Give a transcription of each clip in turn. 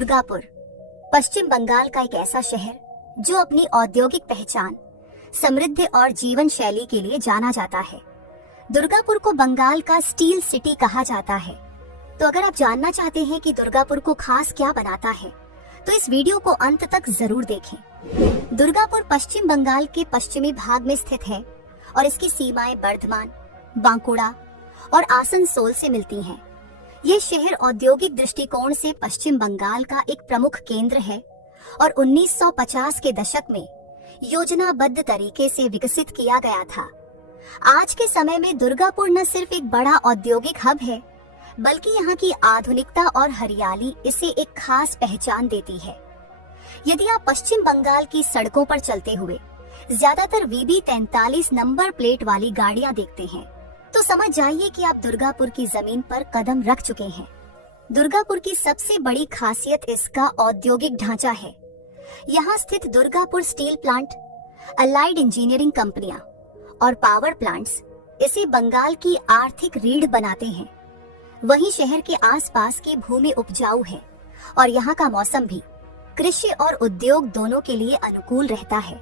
दुर्गापुर पश्चिम बंगाल का एक ऐसा शहर जो अपनी औद्योगिक पहचान, समृद्ध और जीवन शैली के लिए जाना जाता है। दुर्गापुर को बंगाल का स्टील सिटी कहा जाता है। तो अगर आप जानना चाहते हैं कि दुर्गापुर को खास क्या बनाता है, तो इस वीडियो को अंत तक जरूर देखें। दुर्गापुर पश्चिम बंगाल के पश्चिमी भाग में स्थित है और इसकी सीमाएं बर्धमान, बांकुड़ा और आसनसोल से मिलती हैं। ये शहर औद्योगिक दृष्टिकोण से पश्चिम बंगाल का एक प्रमुख केंद्र है और 1950 के दशक में योजनाबद्ध तरीके से विकसित किया गया था। आज के समय में दुर्गापुर न सिर्फ एक बड़ा औद्योगिक हब है, बल्कि यहाँ की आधुनिकता और हरियाली इसे एक खास पहचान देती है। यदि आप पश्चिम बंगाल की सड़कों पर चलते हुए ज्यादातर VB 43 नंबर प्लेट वाली गाड़ियां देखते हैं, तो समझ जाइए कि आप दुर्गापुर की जमीन पर कदम रख चुके हैं। दुर्गापुर की सबसे बड़ी खासियत इसका औद्योगिक ढांचा है। यहाँ स्थित Durgapur steel plant, allied engineering कंपनियां और पावर प्लांट्स इसे बंगाल की आर्थिक रीढ़ बनाते हैं। वहीं शहर के आसपास की भूमि उपजाऊ है और यहाँ का मौसम भी कृषि और उद्योग दोनों के लिए अनुकूल रहता है।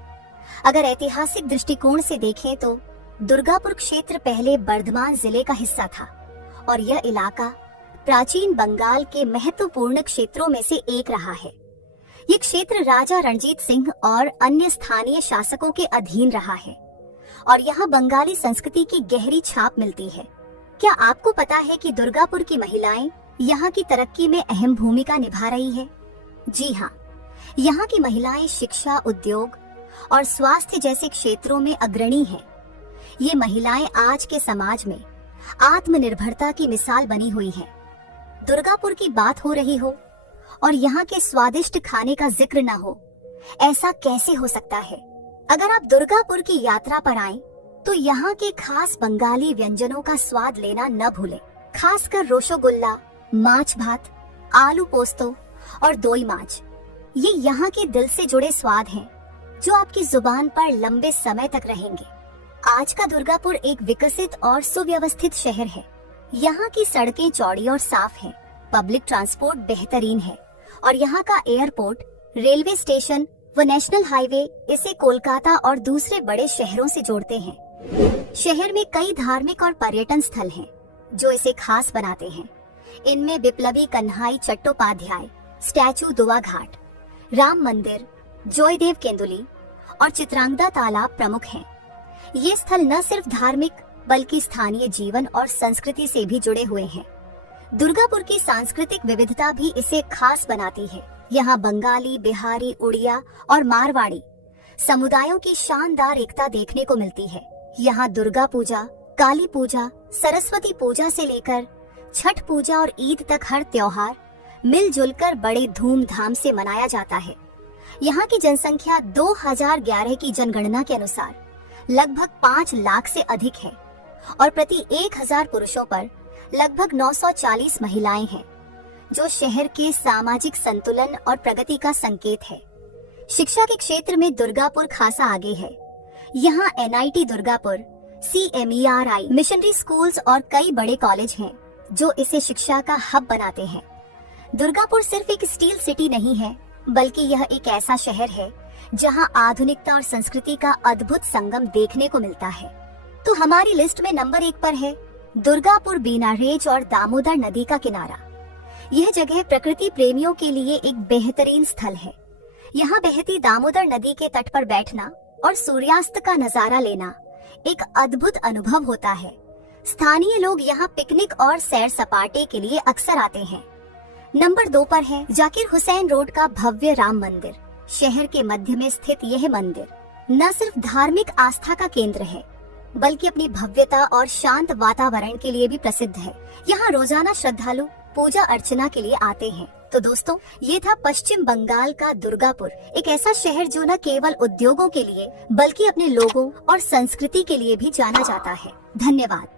अगर ऐतिहासिक दृष्टिकोण से देखें तो दुर्गापुर क्षेत्र पहले बर्धमान जिले का हिस्सा था और यह इलाका प्राचीन बंगाल के महत्वपूर्ण क्षेत्रों में से एक रहा है। ये क्षेत्र राजा रणजीत सिंह और अन्य स्थानीय शासकों के अधीन रहा है और यहाँ बंगाली संस्कृति की गहरी छाप मिलती है। क्या आपको पता है कि दुर्गापुर की महिलाएं यहाँ की तरक्की में अहम भूमिका निभा रही है? जी हाँ, यहाँ की महिलाएं शिक्षा, उद्योग और स्वास्थ्य जैसे क्षेत्रों में अग्रणी हैं। ये महिलाएं आज के समाज में आत्मनिर्भरता की मिसाल बनी हुई हैं। दुर्गापुर की बात हो रही हो और यहाँ के स्वादिष्ट खाने का जिक्र न हो, ऐसा कैसे हो सकता है? अगर आप दुर्गापुर की यात्रा पर आएं, तो यहाँ के खास बंगाली व्यंजनों का स्वाद लेना न भूलें। खासकर रोशोगुल्ला, माछ भात, आलू पोस्तो और दोई माछ, ये यहाँ के दिल से जुड़े स्वाद हैं जो आपकी जुबान पर लंबे समय तक रहेंगे। आज का दुर्गापुर एक विकसित और सुव्यवस्थित शहर है। यहाँ की सड़कें चौड़ी और साफ हैं, पब्लिक ट्रांसपोर्ट बेहतरीन है और यहाँ का एयरपोर्ट, रेलवे स्टेशन व नेशनल हाईवे इसे कोलकाता और दूसरे बड़े शहरों से जोड़ते हैं। शहर में कई धार्मिक और पर्यटन स्थल हैं जो इसे खास बनाते हैं। इनमें बिप्लबी कन्हाई चट्टोपाध्याय स्टैचू, दुआ घाट, राम मंदिर, जयदेव केंदुली और चित्रांगदा तालाब प्रमुख हैं। ये स्थल न सिर्फ धार्मिक बल्कि स्थानीय जीवन और संस्कृति से भी जुड़े हुए हैं। दुर्गापुर की सांस्कृतिक विविधता भी इसे खास बनाती है। यहाँ बंगाली, बिहारी, उड़िया और मारवाड़ी समुदायों की शानदार एकता देखने को मिलती है। यहाँ दुर्गा पूजा, काली पूजा, सरस्वती पूजा से लेकर छठ पूजा और ईद तक हर त्योहार मिलजुल कर बड़े धूमधाम से मनाया जाता है। यहाँ की जनसंख्या 2011 की जनगणना के अनुसार लगभग 5 लाख से अधिक है और प्रति 1000 पुरुषों पर लगभग 940 महिलाएं हैं, जो शहर के सामाजिक संतुलन और प्रगति का संकेत है। शिक्षा के क्षेत्र में दुर्गापुर खासा आगे है। यहाँ NIT Durgapur, CMERI missionary schools और कई बड़े कॉलेज हैं जो इसे शिक्षा का हब बनाते हैं। दुर्गापुर सिर्फ एक स्टील सिटी नहीं है, बल्कि यह एक ऐसा शहर है जहां आधुनिकता और संस्कृति का अद्भुत संगम देखने को मिलता है। तो हमारी लिस्ट में नंबर 1 पर है दुर्गापुर बीनारेज और दामोदर नदी का किनारा। यह जगह प्रकृति प्रेमियों के लिए एक बेहतरीन स्थल है। यहाँ बहती दामोदर नदी के तट पर बैठना और सूर्यास्त का नजारा लेना एक अद्भुत अनुभव होता है। स्थानीय लोग यहाँ पिकनिक और सैर सपाटे के लिए अक्सर आते हैं। नंबर 2 पर है जाकिर हुसैन रोड का भव्य राम मंदिर। शहर के मध्य में स्थित यह मंदिर न सिर्फ धार्मिक आस्था का केंद्र है, बल्कि अपनी भव्यता और शांत वातावरण के लिए भी प्रसिद्ध है। यहाँ रोजाना श्रद्धालु पूजा अर्चना के लिए आते हैं। तो दोस्तों, ये था पश्चिम बंगाल का दुर्गापुर, एक ऐसा शहर जो न केवल उद्योगों के लिए बल्कि अपने लोगों और संस्कृति के लिए भी जाना जाता है। धन्यवाद।